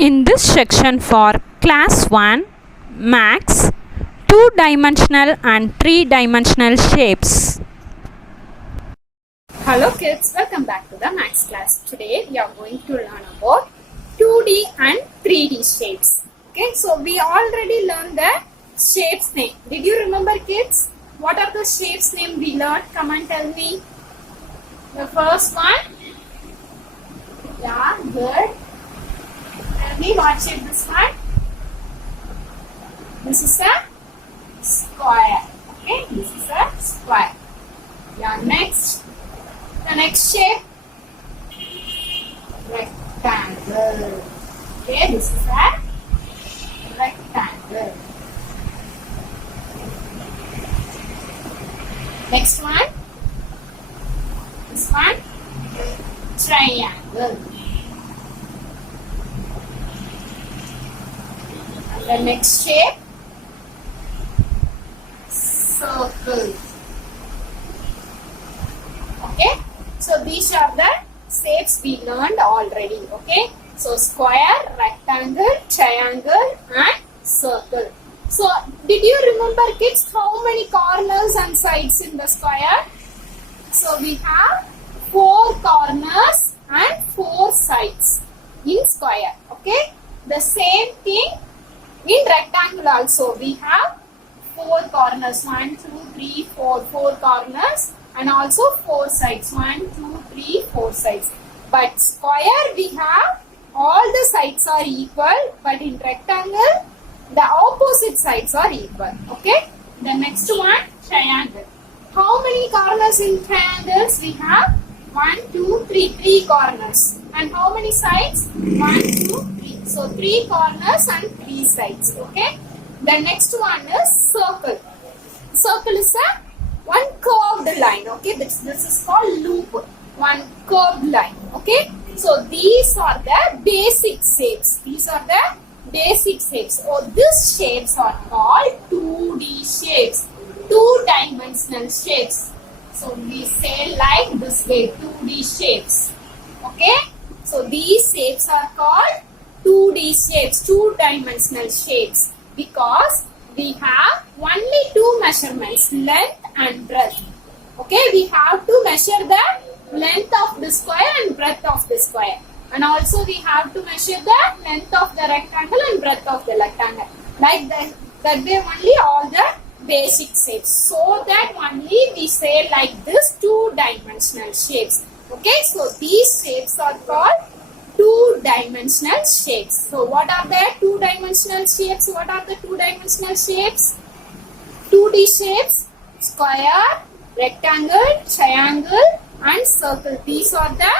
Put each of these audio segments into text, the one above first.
In this section for class 1 max, two-dimensional and three-dimensional shapes. Hello kids, welcome back to the max class. Today we are going to learn about 2D and 3D shapes. Okay, so we already learned the shapes name. Did you remember kids? What are the shapes name we learned? Come and tell me. The first one. Yeah, good. Tell me what shape this one? This is a square. Okay, this is a square. Yeah, next. The next shape. Rectangle. Okay, this is a rectangle. Next one. This one. Triangle. And the next shape. Circle. Okay. So these are the shapes we learned already. Okay. So square, rectangle, triangle and circle. So did you remember kids how many corners and sides in the square? So we have 4 corners and 4 sides in square. Okay. The same thing in rectangle also. We have 4 corners. 1, 2, 3, 4. 4 corners. And also 4 sides. 1, 2, 3, 4 sides. But square we have all the sides are equal. But in rectangle the opposite sides are equal. Okay. The next one, triangle. How many corners in triangles we have? 1, 2, 3. 3 corners. And how many sides? 1, 2, 3. So 3 corners and 3 sides. Okay. The next one is circle. Circle is a one curved line. Okay, this is called loop. One curved line. Okay, so these are the basic shapes. These are the basic shapes. So these shapes are called 2D shapes, two-dimensional shapes. So we say like this way, 2D shapes. Okay, so these shapes are called 2D shapes, two-dimensional shapes, because we have only 2 measurements, length and breadth. Okay, we have to measure the length of the square and breadth of the square. And also we have to measure the length of the rectangle and breadth of the rectangle. Like that way only all the basic shapes. So that only we say like this 2-dimensional shapes. Okay, so these shapes are called 2-dimensional shapes. So what are the 2-dimensional shapes? What are the 2-dimensional shapes? 2D shapes, square, rectangle, triangle and circle. These are the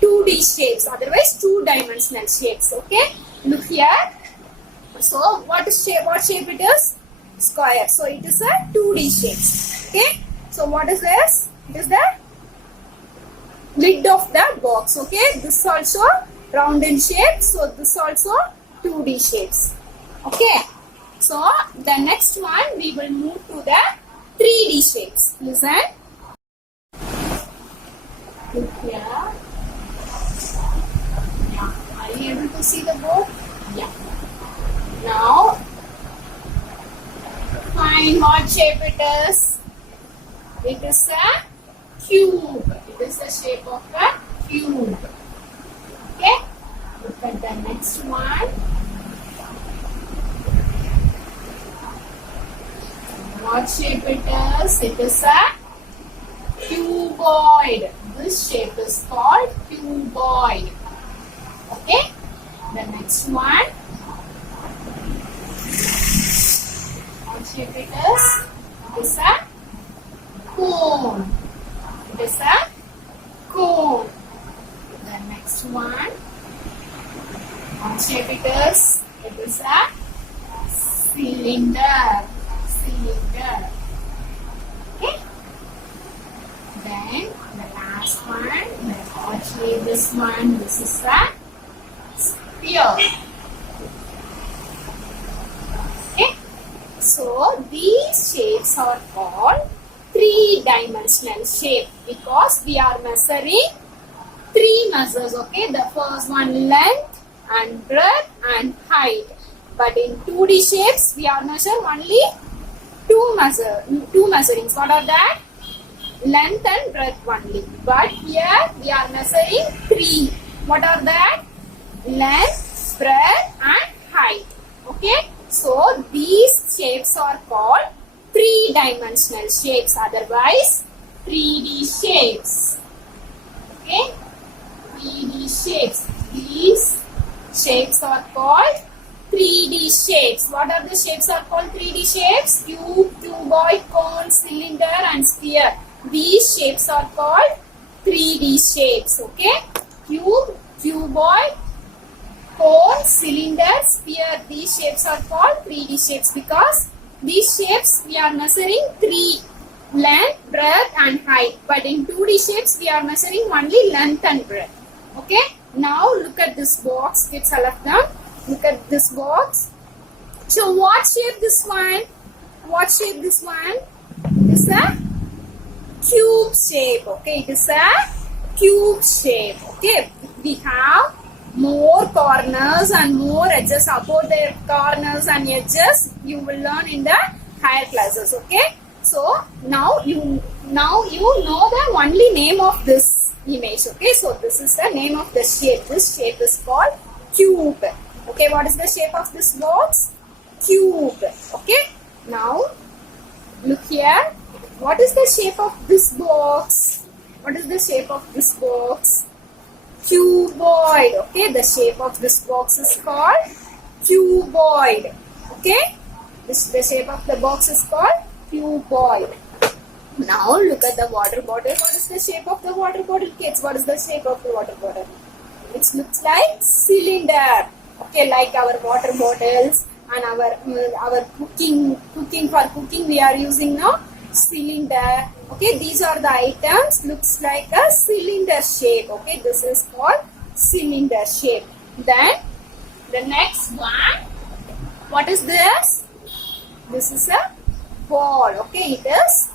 2D shapes, otherwise 2-dimensional shapes. Okay, look here. So what shape it is? Square. So it is a 2D shape. Okay, so what is this? It is the lid of the box. Okay, this also round in shape, so this also 2D shapes. Okay, so the next one we will move to the 3D shapes. Listen. Look here. Yeah. Are you able to see the board? Yeah. Now find what shape it is. It is a cube. It is the shape of a cube. Okay. Look at the next one. What shape it is? It is a cuboid. This shape is called cuboid. Okay. The next one. What shape it is? It is a cone. It is a cone. The next one. What shape it is? It is a cylinder. Cylinder. Okay. Then the last one. What shape this one? This is a sphere. Okay. So these shapes are called 3-dimensional shape because we are measuring 3 measures. Okay, the first one length, and breadth and height. But in 2D shapes, we are measuring only two measurings. What are that? Length and breadth only. But here we are measuring 3. What are that? Length, breadth and height. Okay. So these shapes are called 3-dimensional shapes. Otherwise 3D shapes. Okay. 3D shapes. These shapes are called 3D shapes. What are the shapes are called 3D shapes? Cube, cuboid, cone, cylinder and sphere. These shapes are called 3D shapes. Okay. Cube, cuboid, cone, cylinder, sphere. These shapes are called 3D shapes because these shapes we are measuring 3. Length, breadth and height. But in 2D shapes we are measuring only length and breadth. Okay. Now look at this box. Kids, all of them. Look at this box. So what shape this one? What shape this one? It is a cube shape. Okay. It is a cube shape. Okay. We have more corners and more edges. About the corners and edges you will learn in the higher classes. Okay. So now you know the only name of this image. Okay. So this is the name of the shape. This shape is called cube. Okay. What is the shape of this box? Cube. Okay. Now look here. What is the shape of this box? What is the shape of this box? Cuboid. Okay. The shape of this box is called cuboid. Okay. The shape of the box is called cuboid. Now look at the water bottle. What is the shape of the water bottle, kids? What is the shape of the water bottle? It looks like cylinder. Okay, like our water bottles and our cooking we are using now cylinder. Okay, these are the items. Looks like a cylinder shape. Okay, this is called cylinder shape. Then the next one. What is this? This is a ball. Okay, it is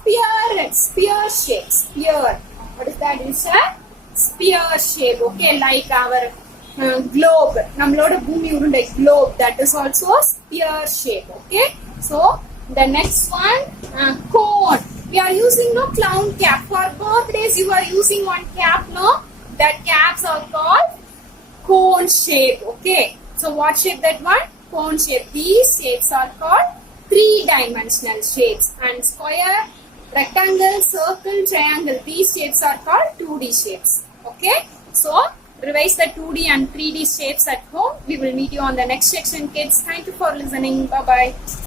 sphere shape. Sphere. What is that? It's a sphere shape. Okay, like our globe. Nammaloda bhoomi urundai globe. That is also a sphere shape. Okay. So the next one, cone. We are using no clown cap. For birthdays, you are using one cap. No, that caps are called cone shape. Okay. So what shape that one? Cone shape. These shapes are called 3-dimensional shapes, and square, rectangle, circle, triangle. These shapes are called 2D shapes. Okay. So revise the 2D and 3D shapes at home. We will meet you on the next section, kids. Thank you for listening. Bye bye.